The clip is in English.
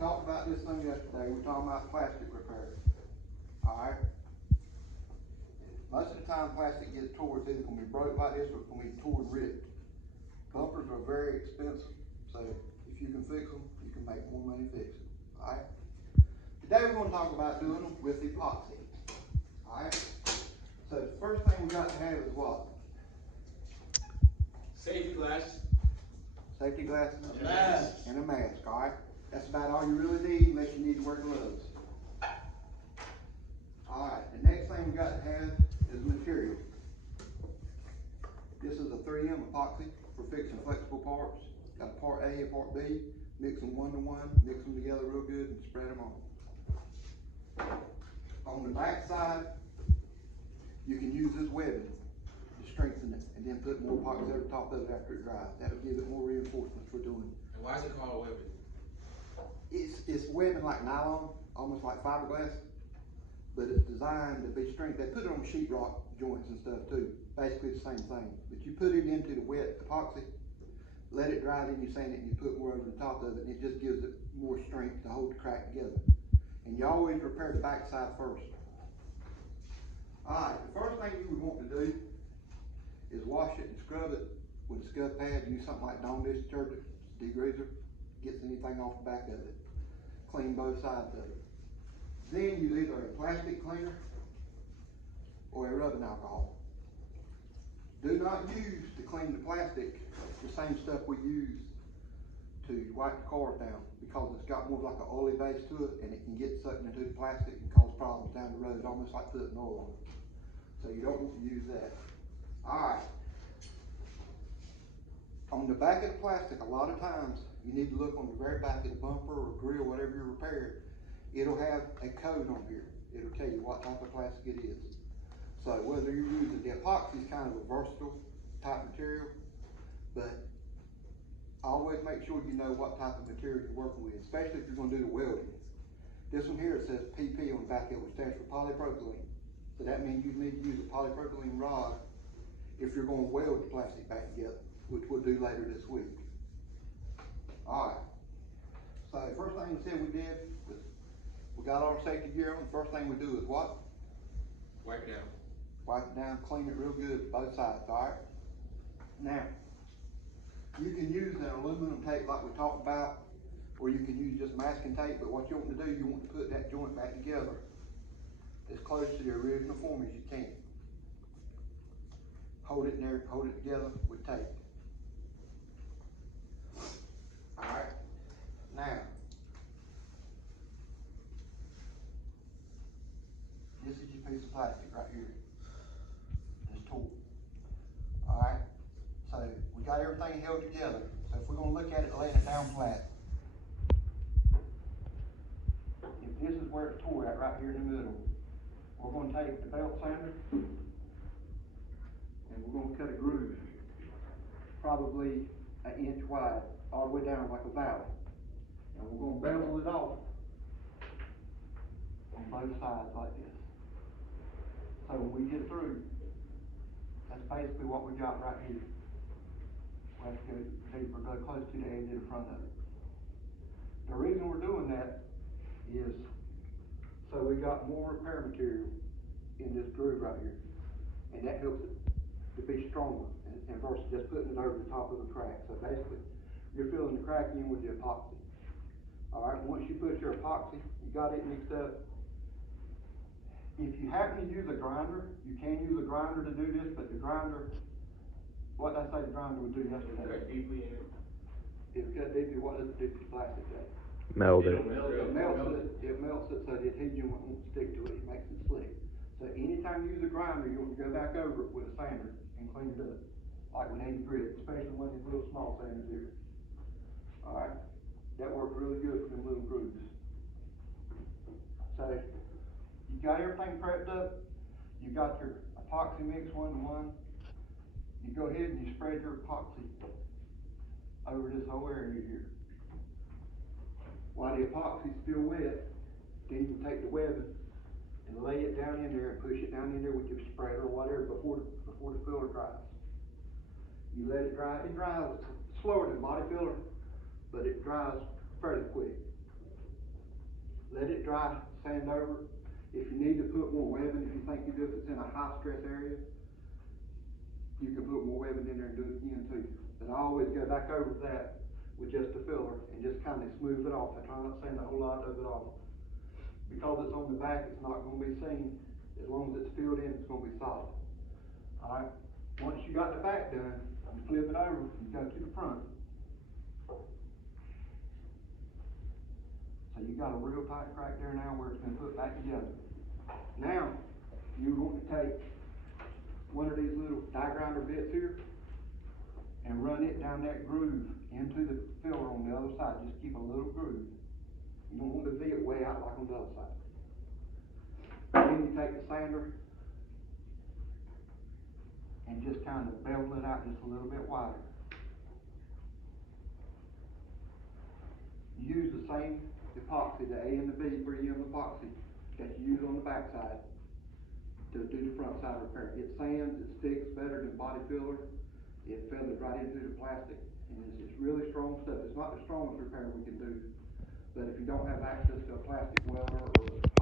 talked about this thing yesterday. We're talking about plastic repair. Alright? Most of the time plastic gets tore, it's either gonna be broke like this or it's gonna be torn and ripped. Bumpers are very expensive, so if you can fix them, you can make more money fixing them. Alright? Today we're gonna talk about doing them with epoxy. Alright? So the first thing we got to have is what? Safety glasses. Safety glasses. A mask. And a mask, alright? That's about all you really need unless you need to wear gloves. Alright, the next thing we got to have is material. This is a 3M epoxy for fixing flexible parts. Got a part A and part B. Mix them 1 to 1, mix them together real good and spread them on. On the back side, you can use this webbing to strengthen it and then put more epoxy over top of it after it dries. That'll give it more reinforcements for doing it. And why is it called webbing? It's webbing like nylon, almost like fiberglass, but it's designed to be strength. They put it on sheetrock joints and stuff too. Basically the same thing. But you put it into the wet epoxy, let it dry, then you sand it and you put more over the top of it, and it just gives it more strength to hold the crack together. And you always repair the back side first. Alright, the first thing you would want to do is wash it and scrub it with a scrub pad. Use something like Dawn dish detergent, degreaser, gets anything off the back of it. Clean both sides of it. Then use either a plastic cleaner or a rubbing alcohol. Do not use to clean the plastic the same stuff we use to wipe the cars down, because it's got more like an oily base to it and it can get sucked into the plastic and cause problems down the road, almost like putting oil on it. So you don't want to use that. Alright. On the back of the plastic, a lot of times, you need to look on the very back of the bumper or grill, whatever you're repairing. It'll have a code on here. It'll tell you what type of plastic it is. So whether you're using the epoxy is kind of a versatile type material, but always make sure you know what type of material you're working with, especially if you're going to do the welding. This one here, it says PP on the back of it, which stands for polypropylene. So that means you need to use a polypropylene rod if you're going to weld the plastic back together, which we'll do later this week. Alright, so the first thing we said we did was we got our safety gear on. The first thing we do is what? Wipe it down. Wipe it down, clean it real good, both sides, alright? Now, you can use an aluminum tape like we talked about, or you can use just masking tape, but what you want to do, you want to put that joint back together as close to the original form as you can. Hold it in there, hold it together with tape. Alright, now, this is your piece of plastic right here, this tool. Alright, so we got everything held together. So if we're going to look at it laying it down flat, if this is where it's tore at right here in the middle, we're going to take the belt sander and we're going to cut a groove, probably an inch wide, all the way down like a valley. And we're going to bevel it off on both sides like this. So when we get through, that's basically what we got right here. We have to go deeper, go close to the edge in front of it. The reason we're doing that is so we got more repair material in this groove right here. And that helps it to be stronger and versus just putting it over the top of the crack. So basically, you're filling the crack in with the epoxy. Alright, once you put your epoxy, you got it mixed up. If you happen to use a grinder, you can use a grinder to do this, but the grinder, what did I say the grinder would do yesterday? Cut deeply in it. It would cut deeply. What does it do to the plastic day? Meld it. It melts it so the adhesion won't stick to it. It makes it slick. So anytime you use a grinder, you want to go back over it with a sander and clean it up, like with any grit, especially one of these little small sanders here. Alright, that works really good for them little grooves. So you got everything prepped up, you got your epoxy mix 1 to 1. You go ahead and you spread your epoxy over this whole area here. While the epoxy's still wet, then you can take the webbing and lay it down in there and push it down in there with your spreader or whatever before the filler dries. You let it dry. It dries slower than body filler, but it dries fairly quick. let it dry, sand over. If you need to put more webbing, if you think you do, if it's in a high stress area, you can put more webbing in there and do it again too. But I always go back over that with just a filler and just kind of smooth it off. I try not to sand a whole lot of it off. Because it's on the back, it's not gonna be seen. As long as it's filled in, it's gonna be solid. Alright, once you got the back done, you flip it over, you go to the front. So you got a real tight crack there now where it's gonna put back together. Now, you want to take one of these little die grinder bits here and run it down that groove into the filler on the other side. Just keep a little groove. You don't want to V it way out like on the other side. Then you take the sander and just kind of bevel it out just a little bit wider. You use the same epoxy, the A and the B 3M epoxy that you use on the back side to do the front side repair. It sands, it sticks better than body filler. It feathers right into the plastic, and it's really strong stuff. It's not the strongest repair we can do, but if you don't have access to a plastic welder or